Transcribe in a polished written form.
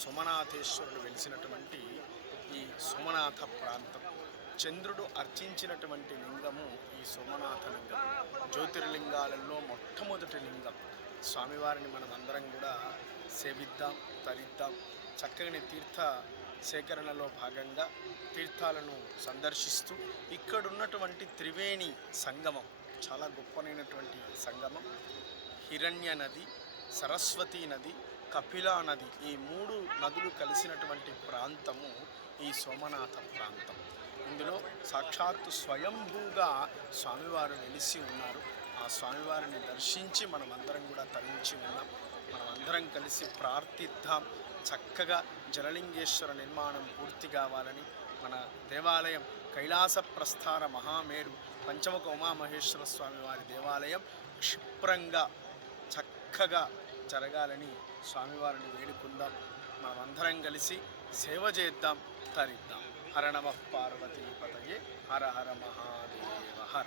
సోమనాథేశ్వరుడు వెలిసినటువంటి ఈ సోమనాథ ప్రాంతం. చంద్రుడు అర్చించినటువంటి లింగము ఈ సోమనాథ లింగం. జ్యోతిర్లింగాలలో మొట్టమొదటి లింగం. స్వామివారిని మనమందరం కూడా సేవిద్దాం, తరిద్దాం. చక్కని తీర్థ సేకరణలో భాగంగా తీర్థాలను సందర్శిస్తూ ఇక్కడున్నటువంటి త్రివేణి సంగమం, చాలా గొప్పనైనటువంటి సంగమం. హిరణ్య నది, సరస్వతీ నది, కపిలా నది, ఈ 3 నదులు కలిసినటువంటి ప్రాంతము ఈ సోమనాథ ప్రాంతం. ఇందులో సాక్షాత్తు స్వయంభూగా స్వామివారు వెలిసి ఉన్నారు. ఆ స్వామివారిని దర్శించి మనమందరం కూడా తరించి ఉన్నాం. మనమందరం కలిసి ప్రార్థిద్దాం. చక్కగా జలలింగేశ్వర నిర్మాణం పూర్తి కావాలని, మన దేవాలయం కైలాస ప్రస్థాన మహామేరు పంచముఖ ఉమామహేశ్వర స్వామి వారి దేవాలయం క్షిప్రంగా చక్కగా జరగాలని స్వామివారిని వేడుకుందాం. మనమందరం కలిసి సేవ చేద్దాం, తరిద్దాం. హర నమః పార్వతీపతయే. హర హర మహాదేవ హర.